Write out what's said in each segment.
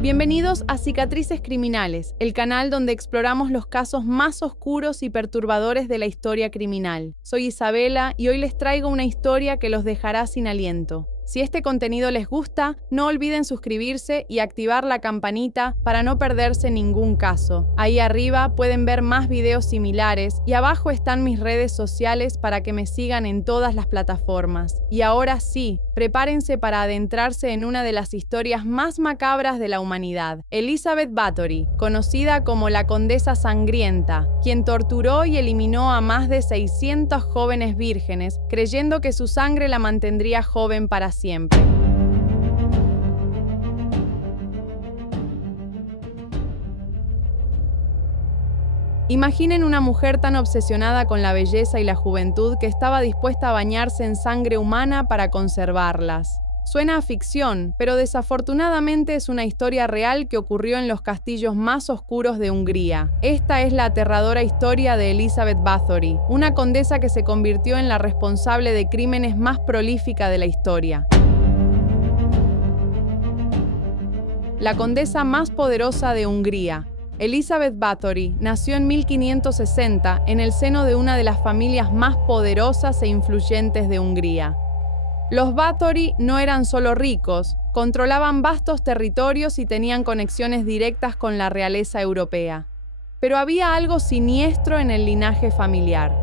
Bienvenidos a Cicatrices Criminales, el canal donde exploramos los casos más oscuros y perturbadores de la historia criminal. Soy Isabela y hoy les traigo una historia que los dejará sin aliento. Si este contenido les gusta, no olviden suscribirse y activar la campanita para no perderse ningún caso. Ahí arriba pueden ver más videos similares y abajo están mis redes sociales para que me sigan en todas las plataformas. Y ahora sí, prepárense para adentrarse en una de las historias más macabras de la humanidad. Elizabeth Bathory, conocida como la Condesa Sangrienta, quien torturó y eliminó a más de 600 jóvenes vírgenes, creyendo que su sangre la mantendría joven para siempre. Imaginen una mujer tan obsesionada con la belleza y la juventud que estaba dispuesta a bañarse en sangre humana para conservarlas. Suena a ficción, pero desafortunadamente es una historia real que ocurrió en los castillos más oscuros de Hungría. Esta es la aterradora historia de Elizabeth Bathory, una condesa que se convirtió en la responsable de crímenes más prolífica de la historia. La condesa más poderosa de Hungría. Elizabeth Bathory nació en 1560 en el seno de una de las familias más poderosas e influyentes de Hungría. Los Bathory no eran solo ricos, controlaban vastos territorios y tenían conexiones directas con la realeza europea. Pero había algo siniestro en el linaje familiar.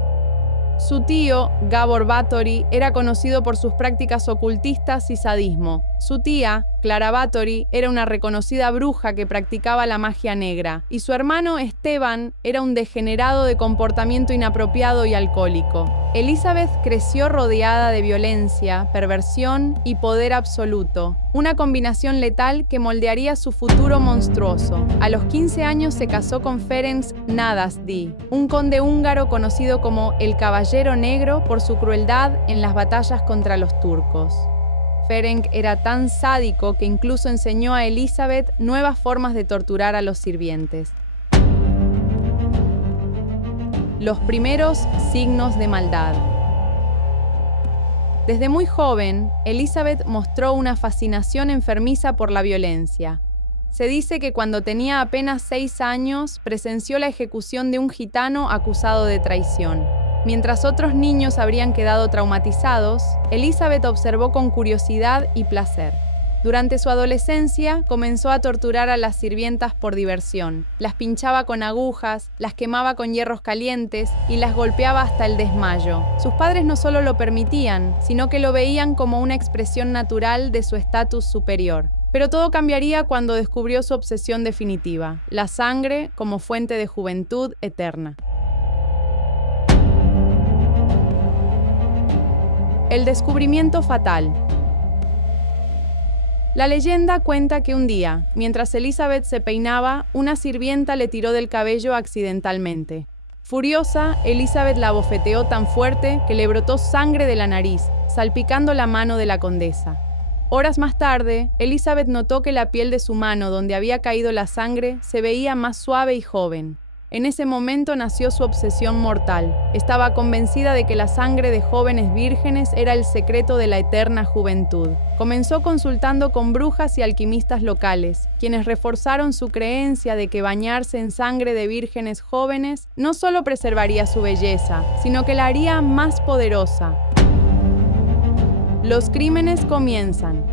Su tío, Gábor Bathory, era conocido por sus prácticas ocultistas y sadismo. Su tía, Klara Bathory, era una reconocida bruja que practicaba la magia negra, y su hermano Esteban era un degenerado de comportamiento inapropiado y alcohólico. Elizabeth creció rodeada de violencia, perversión y poder absoluto, una combinación letal que moldearía su futuro monstruoso. A los 15 años se casó con Ferenc Nadasdy, un conde húngaro conocido como el Caballero Negro por su crueldad en las batallas contra los turcos. Ferenc era tan sádico que incluso enseñó a Elizabeth nuevas formas de torturar a los sirvientes. Los primeros signos de maldad. Desde muy joven, Elizabeth mostró una fascinación enfermiza por la violencia. Se dice que cuando tenía apenas 6 años, presenció la ejecución de un gitano acusado de traición. Mientras otros niños habrían quedado traumatizados, Elizabeth observó con curiosidad y placer. Durante su adolescencia, comenzó a torturar a las sirvientas por diversión. Las pinchaba con agujas, las quemaba con hierros calientes y las golpeaba hasta el desmayo. Sus padres no solo lo permitían, sino que lo veían como una expresión natural de su estatus superior. Pero todo cambiaría cuando descubrió su obsesión definitiva: la sangre como fuente de juventud eterna. El descubrimiento fatal. La leyenda cuenta que un día, mientras Elizabeth se peinaba, una sirvienta le tiró del cabello accidentalmente. Furiosa, Elizabeth la abofeteó tan fuerte que le brotó sangre de la nariz, salpicando la mano de la condesa. Horas más tarde, Elizabeth notó que la piel de su mano donde había caído la sangre se veía más suave y joven. En ese momento nació su obsesión mortal. Estaba convencida de que la sangre de jóvenes vírgenes era el secreto de la eterna juventud. Comenzó consultando con brujas y alquimistas locales, quienes reforzaron su creencia de que bañarse en sangre de vírgenes jóvenes no solo preservaría su belleza, sino que la haría más poderosa. Los crímenes comienzan.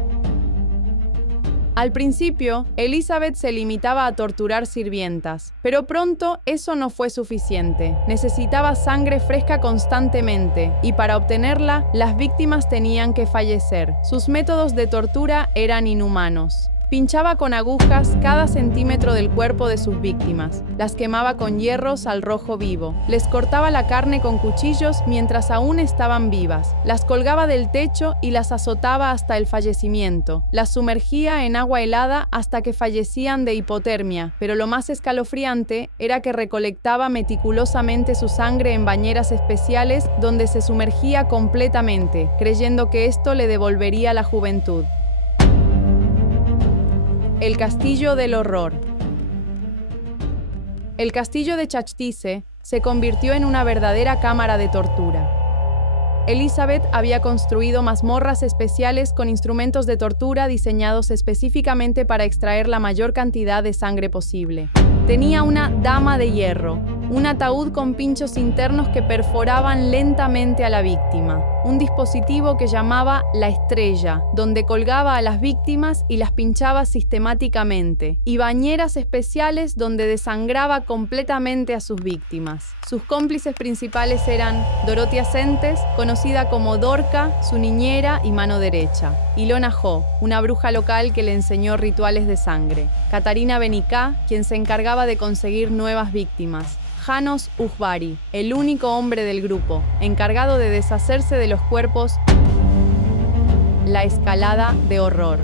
Al principio, Elizabeth se limitaba a torturar sirvientas, pero pronto eso no fue suficiente. Necesitaba sangre fresca constantemente, y para obtenerla, las víctimas tenían que fallecer. Sus métodos de tortura eran inhumanos. Pinchaba con agujas cada centímetro del cuerpo de sus víctimas, las quemaba con hierros al rojo vivo, les cortaba la carne con cuchillos mientras aún estaban vivas, las colgaba del techo y las azotaba hasta el fallecimiento, las sumergía en agua helada hasta que fallecían de hipotermia, pero lo más escalofriante era que recolectaba meticulosamente su sangre en bañeras especiales donde se sumergía completamente, creyendo que esto le devolvería la juventud. El castillo del horror. El castillo de Chachtice se convirtió en una verdadera cámara de tortura. Elizabeth había construido mazmorras especiales con instrumentos de tortura diseñados específicamente para extraer la mayor cantidad de sangre posible. Tenía una dama de hierro, un ataúd con pinchos internos que perforaban lentamente a la víctima, un dispositivo que llamaba la estrella, donde colgaba a las víctimas y las pinchaba sistemáticamente, y bañeras especiales donde desangraba completamente a sus víctimas. Sus cómplices principales eran Dorothea Sentes, conocida como Dorca, su niñera y mano derecha; Ilona Jo, una bruja local que le enseñó rituales de sangre; Katarina Benicá, quien se encargaba de conseguir nuevas víctimas; János Ujvari, el único hombre del grupo, encargado de deshacerse de los cuerpos. La escalada de horror.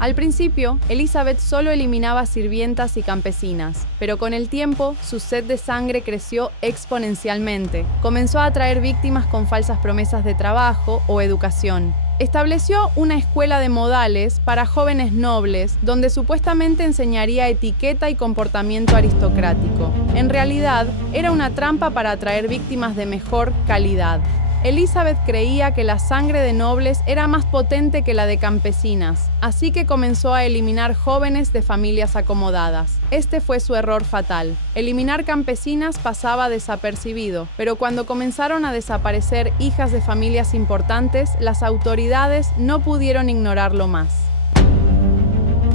Al principio, Elizabeth solo eliminaba sirvientas y campesinas, pero con el tiempo, su sed de sangre creció exponencialmente. Comenzó a atraer víctimas con falsas promesas de trabajo o educación. Estableció una escuela de modales para jóvenes nobles, donde supuestamente enseñaría etiqueta y comportamiento aristocrático. En realidad, era una trampa para atraer víctimas de mejor calidad. Elizabeth creía que la sangre de nobles era más potente que la de campesinas, así que comenzó a eliminar jóvenes de familias acomodadas. Este fue su error fatal. Eliminar campesinas pasaba desapercibido, pero cuando comenzaron a desaparecer hijas de familias importantes, las autoridades no pudieron ignorarlo más.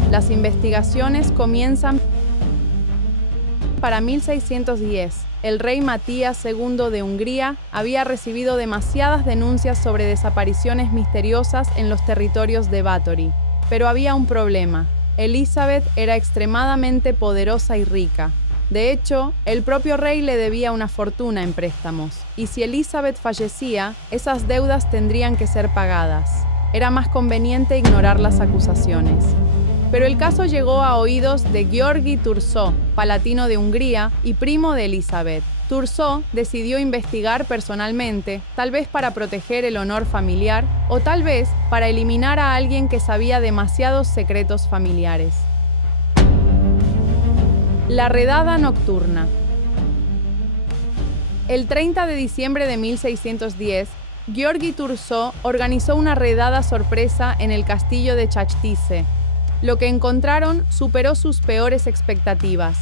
Las investigaciones comienzan para 1610. El rey Matías II de Hungría había recibido demasiadas denuncias sobre desapariciones misteriosas en los territorios de Báthory. Pero había un problema. Elizabeth era extremadamente poderosa y rica. De hecho, el propio rey le debía una fortuna en préstamos. Y si Elizabeth fallecía, esas deudas tendrían que ser pagadas. Era más conveniente ignorar las acusaciones. Pero el caso llegó a oídos de György Thurzó, palatino de Hungría y primo de Elizabeth. Thurzó decidió investigar personalmente, tal vez para proteger el honor familiar o tal vez para eliminar a alguien que sabía demasiados secretos familiares. La redada nocturna. El 30 de diciembre de 1610, György Thurzó organizó una redada sorpresa en el castillo de Chajtice. Lo que encontraron superó sus peores expectativas.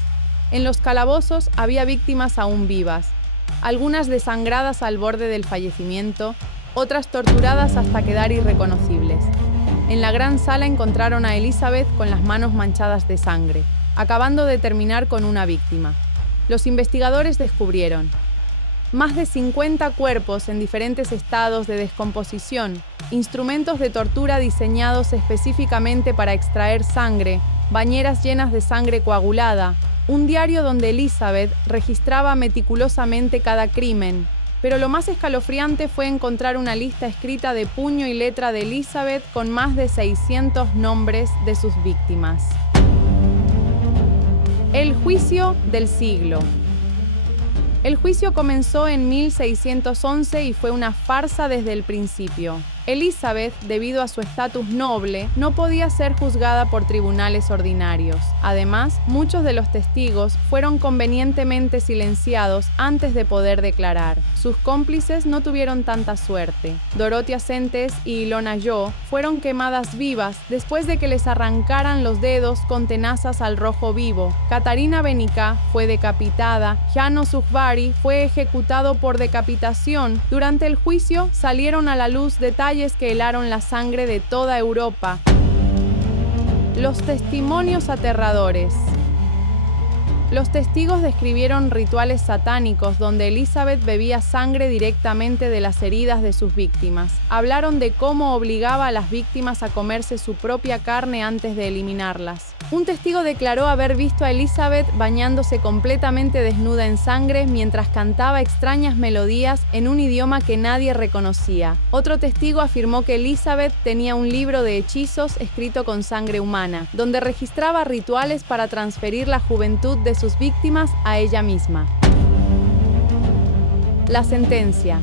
En los calabozos había víctimas aún vivas, algunas desangradas al borde del fallecimiento, otras torturadas hasta quedar irreconocibles. En la gran sala encontraron a Elizabeth con las manos manchadas de sangre, acabando de terminar con una víctima. Los investigadores descubrieron más de 50 cuerpos en diferentes estados de descomposición, instrumentos de tortura diseñados específicamente para extraer sangre, bañeras llenas de sangre coagulada, un diario donde Elizabeth registraba meticulosamente cada crimen. Pero lo más escalofriante fue encontrar una lista escrita de puño y letra de Elizabeth con más de 600 nombres de sus víctimas. El juicio del siglo. El juicio comenzó en 1611 y fue una farsa desde el principio. Elizabeth, debido a su estatus noble, no podía ser juzgada por tribunales ordinarios. Además, muchos de los testigos fueron convenientemente silenciados antes de poder declarar. Sus cómplices no tuvieron tanta suerte. Dorothea Sentes y Ilona Jo fueron quemadas vivas después de que les arrancaran los dedos con tenazas al rojo vivo. Katarina Benicá fue decapitada. János Ujvari fue ejecutado por decapitación. Durante el juicio salieron a la luz detalles que helaron la sangre de toda Europa. Los testimonios aterradores. Los testigos describieron rituales satánicos donde Elizabeth bebía sangre directamente de las heridas de sus víctimas. Hablaron de cómo obligaba a las víctimas a comerse su propia carne antes de eliminarlas. Un testigo declaró haber visto a Elizabeth bañándose completamente desnuda en sangre mientras cantaba extrañas melodías en un idioma que nadie reconocía. Otro testigo afirmó que Elizabeth tenía un libro de hechizos escrito con sangre humana, donde registraba rituales para transferir la juventud de sus víctimas a ella misma. La sentencia.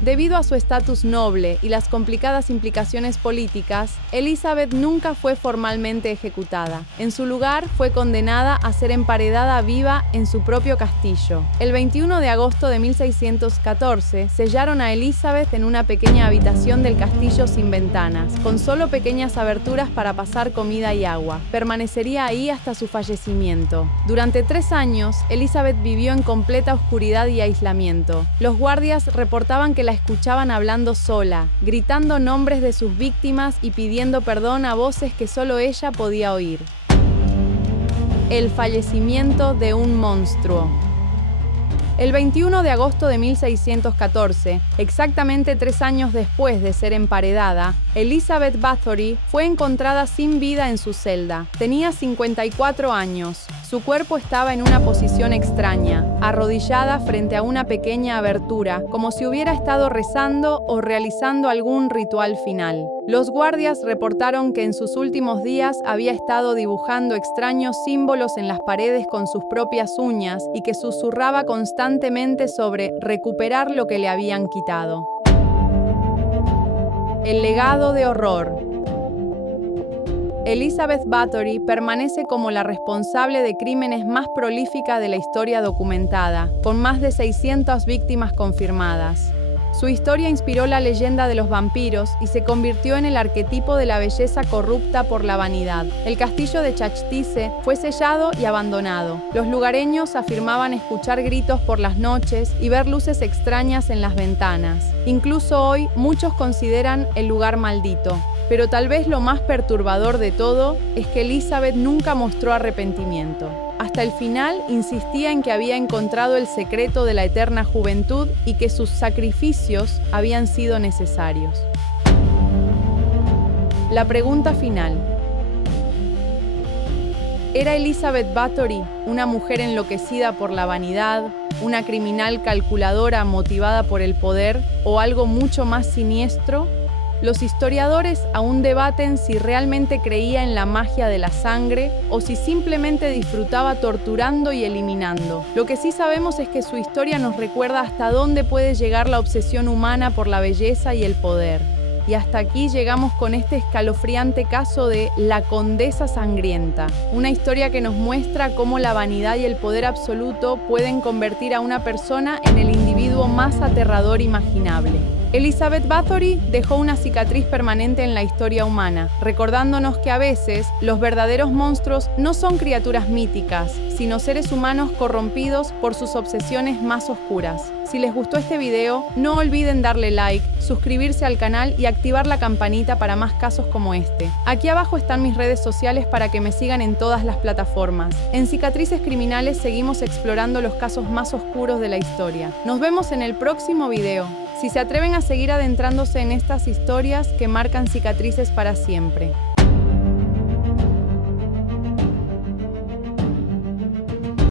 Debido a su estatus noble y las complicadas implicaciones políticas, Elizabeth nunca fue formalmente ejecutada. En su lugar, fue condenada a ser emparedada viva en su propio castillo. El 21 de agosto de 1614, sellaron a Elizabeth en una pequeña habitación del castillo sin ventanas, con solo pequeñas aberturas para pasar comida y agua. Permanecería ahí hasta su fallecimiento. Durante 3 años, Elizabeth vivió en completa oscuridad y aislamiento. Los guardias reportaban que la escuchaban hablando sola, gritando nombres de sus víctimas y pidiendo perdón a voces que solo ella podía oír. El fallecimiento de un monstruo. El 21 de agosto de 1614, exactamente 3 años después de ser emparedada, Elizabeth Bathory fue encontrada sin vida en su celda. Tenía 54 años. Su cuerpo estaba en una posición extraña, arrodillada frente a una pequeña abertura, como si hubiera estado rezando o realizando algún ritual final. Los guardias reportaron que en sus últimos días había estado dibujando extraños símbolos en las paredes con sus propias uñas y que susurraba constantemente sobre recuperar lo que le habían quitado. El legado de horror. Elizabeth Bathory permanece como la responsable de crímenes más prolífica de la historia documentada, con más de 600 víctimas confirmadas. Su historia inspiró la leyenda de los vampiros y se convirtió en el arquetipo de la belleza corrupta por la vanidad. El castillo de Chachtice fue sellado y abandonado. Los lugareños afirmaban escuchar gritos por las noches y ver luces extrañas en las ventanas. Incluso hoy, muchos consideran el lugar maldito. Pero tal vez lo más perturbador de todo es que Elizabeth nunca mostró arrepentimiento. Hasta el final insistía en que había encontrado el secreto de la eterna juventud y que sus sacrificios habían sido necesarios. La pregunta final. ¿Era Elizabeth Bathory una mujer enloquecida por la vanidad, una criminal calculadora motivada por el poder o algo mucho más siniestro? Los historiadores aún debaten si realmente creía en la magia de la sangre o si simplemente disfrutaba torturando y eliminando. Lo que sí sabemos es que su historia nos recuerda hasta dónde puede llegar la obsesión humana por la belleza y el poder. Y hasta aquí llegamos con este escalofriante caso de La Condesa Sangrienta, una historia que nos muestra cómo la vanidad y el poder absoluto pueden convertir a una persona en el individuo más aterrador imaginable. Elizabeth Bathory dejó una cicatriz permanente en la historia humana, recordándonos que a veces los verdaderos monstruos no son criaturas míticas, sino seres humanos corrompidos por sus obsesiones más oscuras. Si les gustó este video, no olviden darle like, suscribirse al canal y activar la campanita para más casos como este. Aquí abajo están mis redes sociales para que me sigan en todas las plataformas. En Cicatrices Criminales seguimos explorando los casos más oscuros de la historia. Nos vemos en el próximo video. Si se atreven a seguir adentrándose en estas historias que marcan cicatrices para siempre.